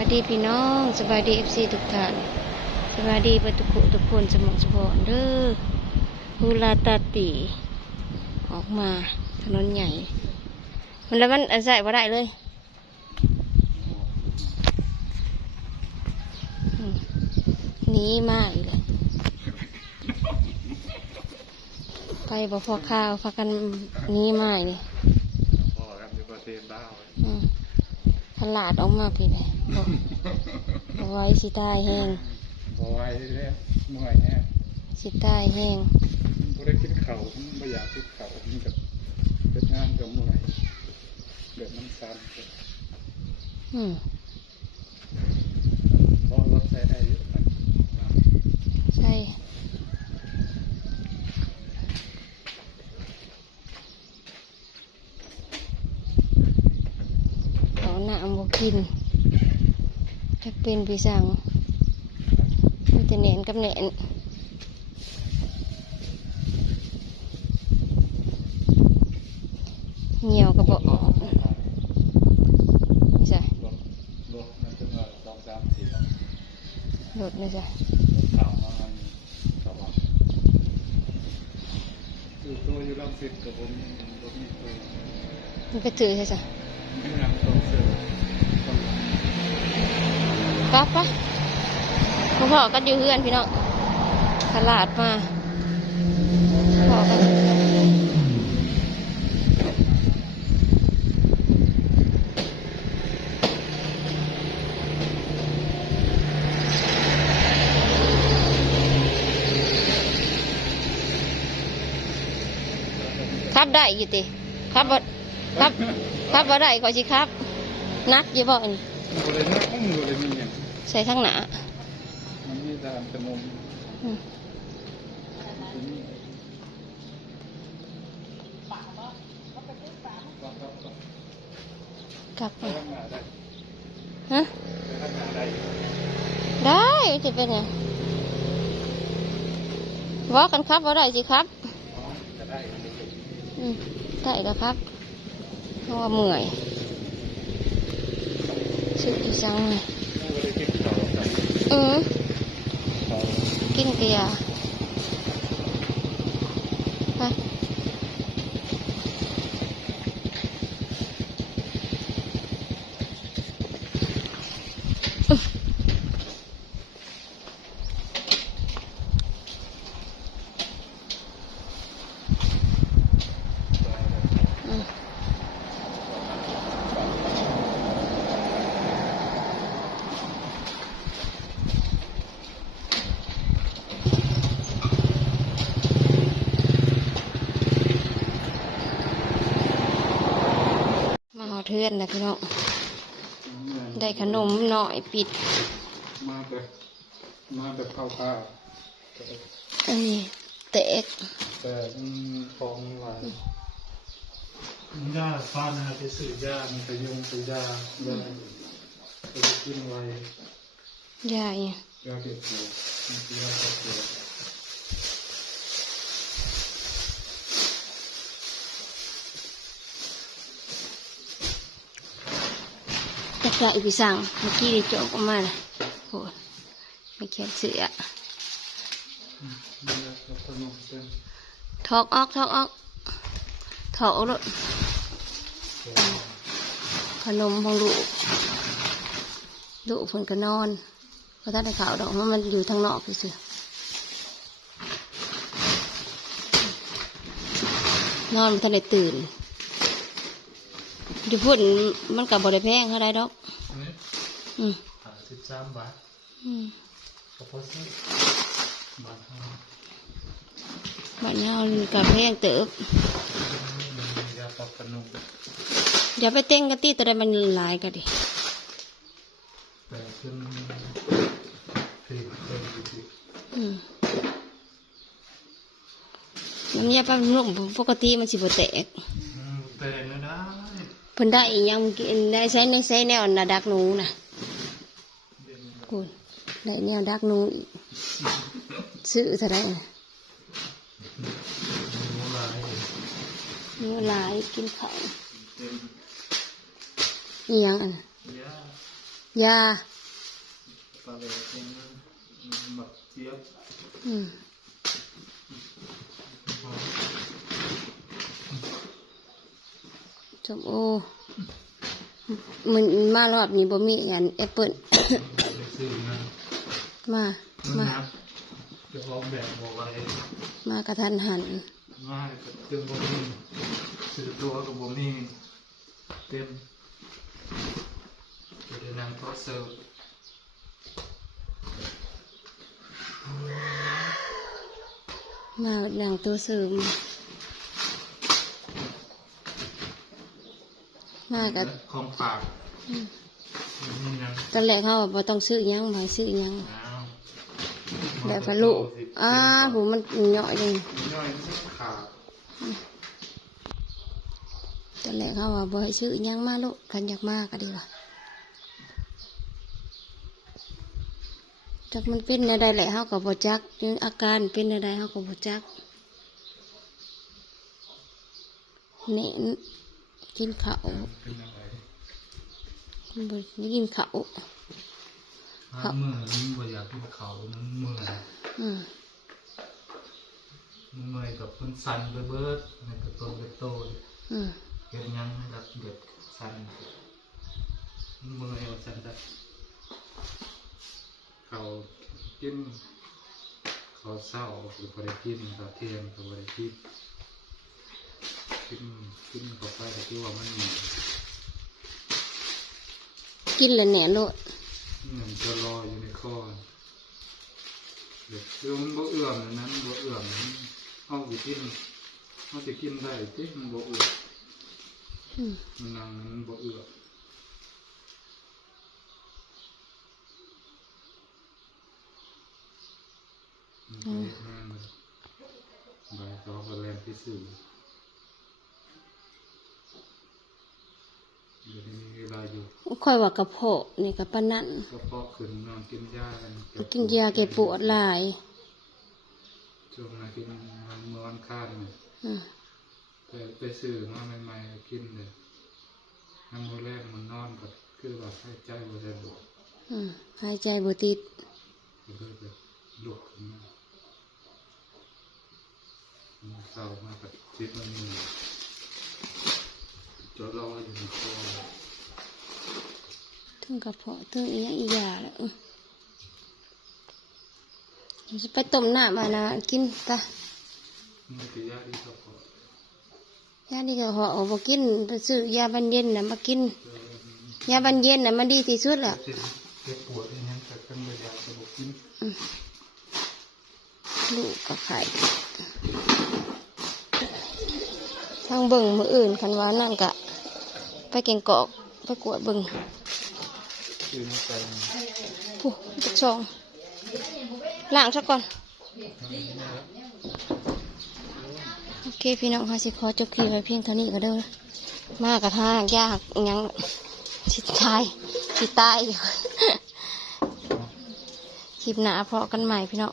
วัสดีพี่น้องสบายดีเอฟซีทุกท่านสบายดีประทุกคนทุกคนสมองสมบูรณ์เด้อฮูลาตาตีออกมาถนนใหญ่ มันแล้วมันอันใส่บ่ได้เลยหนีมากเลยไปบ่พอข้าวพากันหนีมากนี่พอครับมีประเทศดาว อืม ตลาดออกมาพี่เลยบ่บ่ไหว้สิตายแห้งบอไว้เลยเมื่อยเนี่ยสิตายแห้งผมได้กินเขาผมไม่อยากกินเขาผมกับเป็นงานกับเมื่อยเดือดน้ำซันอืม บอรถใช้ได้เยอะนะ ใช่เขาหนามบ กินจะเป็นปีสังมันจะเน่นกับเน่นเหนียวกระบอกออกไม่ใช่รถรถมันจะมาสองสามสี่หลดไม่ใช่ข่าวมามันสว่างคือตัวอยู่ลำสิทธิ์กับผมรถมีตัวมันก็ถือใช่ไหมไม่นำต้องเสือต้อง กลับปะพ่อพ่อก็อยู่เพื่อนพี่น้องตลาดมาพ่อกันครับได้อยู่ติครับครับครับบ่ได้ก็สิครับ นักอยี่บ่นี่มัน ก็เลยน่าอุ้มก็เลยมีเนี่ยใส่ทั้งหนามันมีตามจมูกอืมกลับไปฮะได้จะเป็นไงว่ากันครับว่าได้สิครับอืมได้แล้วครับเพราะว่าเมื่อย สุดอีสังเลยเออกินเกียร์ไปอืมมาห อเทือนนะพี่น้องได้ขนมหน่อยปิด มาแบบมาแบบข้าวข้าวอันนี้เตะแต่ฟองหวานย่าฟ้านะไปสื่อย่ามันไปยุงไปยาได้ไปกินไว้ใหญ่ยาเก็บหัวมันคือยาเก็บหัวจัก รอีกสั่งเมื่อกี้ได้โจกออกมาเลยโอ้ยไม่แค่เสือนี่แหละครับขนเป็นถอกออกถอกออกถอกออกเลยขนมของลูกลูกเพิ่นก็นอนเพราะถ้าได้ข่าวดอกมันมันอยู่ทางนอกสินอนมันทันได้ตื่น อยู่พุ่นมันกับบริแพงเท่าไรดอกนี่อืมหาสิบสามบาทอืมก็พอซื้อบาทห้าบ้านเฮานี่กับแพงเติบยาปอกขนมอย่าไปเต้งกันตีตัวใดมันหลายก็ดิแต่ขึ้นผิดเป็นผิดอืมมันอย่าไปนุ่มปกติมันสิบ่แตกแต่ไม่ได้เพิ่นได้อีหยังกินได้ใช้นึงใช้แนวน่ะดักหนูน่ะกูได้แนวดักหนูอีกซื้อเท่าไหร่น่ะหมูลายหนูหลายกินข้าวอีหยังอันน่ะยายาปลาเลยเป็นหมักเจี๊ยบอืม หอม ชมโอ มันมารอบนี้บ่มีอันแอปเปิ้ลไปซื้อนะมามันมานับจะออกแบบบอกอะไรมากระทันหันง่ายกับเครื่องบ่มีซื้อตัวกับบ่มีเต็มเดี๋ยวนั่งโต๊ะเสิร์ฟมาอย่างตัวเสริม มากับของฝากนี่นะตอนแรกเขาบอกบ่ต้องซื้อหยังบ่ให้ซื้อหยังอ้าวแบบว่าลูกอ้าหูมันเหยาะอยู่ย่อยมันขาดตอนแรกเขาว่าบ่ให้ซื้อหยังมาลูกกันอยากมาก็ดีว่ะจักมันเป็นอะไรแหละเขาก็บ่จักยังอาการเป็นอะไรเขาก็บ่จักเน้น กินข้าวเป็นอะไรบ่ได้กินข้าวหามือมันบ่อยากกินเขาวมันเมื่อยอืมมันเมื่อยกับมันสั่นไปเบิดในกระโตกระโตนอืมเก็บยังนะครับเด็ดสั่นมันเมื่อยเอาสั่นได้เขากินเขาเศร้าหรือบริกินเขาเทียมกับบริกิน กินกินเข้าไปแต่ที่ว่ามันมีกินแล้วแหน่โลดเหมือนจะลอยอยู่ในคอเด็กคือมันบ่เอื่อมนะนั้นบ่เอื่อมนั้นเอาสิกินเอาสิกินได้ที่มันบ่เอื่อมอืมมันนั่งมันบ่เอื่อมมันก็เฮ็ดงานเลยบ่ายต่อก็แล่นไปซื้อเดี๋ยวนี้มีเวลาอยู่ ค่อยว่ากระเพาะนี่กับปานนั่นก็พอขึ้นนอนกินยากันกินยาแก้ปวดหลายช่วงนั้นกินมันเมื่อวันข้ามเนี่ยอืมไปไปซื้อมาใหม่ๆก็กินเลยน้ำมือแรกมันนอนก็คือว่าให้ใจบ่ได้ลุกอืมหายใจบ่ติดก็เลยแบบลุกขึ้นมามันเศร้ามากกับจิตมันนี่จอรออยู่ในคอ ถึงกระเพาะถึงอีหยังอียาแล้วอืมเดี๋ยวสิไปต้มน้ำมานะกินไปมันติยาที่เขาพอยาดีกระเพาะเอาบ่กินไปซื้อยาบันเย็นน่ะมากินเจอยาบันเย็นน่ะมันดีที่สุดแล้วเจ็บเจ็บปวดอย่างนี้แต่กันบ่อยากจะบอกกินลูกก็ไข่ทางเบิ่งมืออื่นคันว่านั่นกะ ไปเก่งกอกไปกวดเบิ่ง คือมันใจมันผู้ทุกช่องล้างซะก่อน โอเคพี่น้องค่ะสิขอจบคลิปไว้เพียงเท่านี้ก็เด้อมากระทากยากยังสิตายสิตายอยู่คลิปหนาเพาะกันใหม่พี่น้อง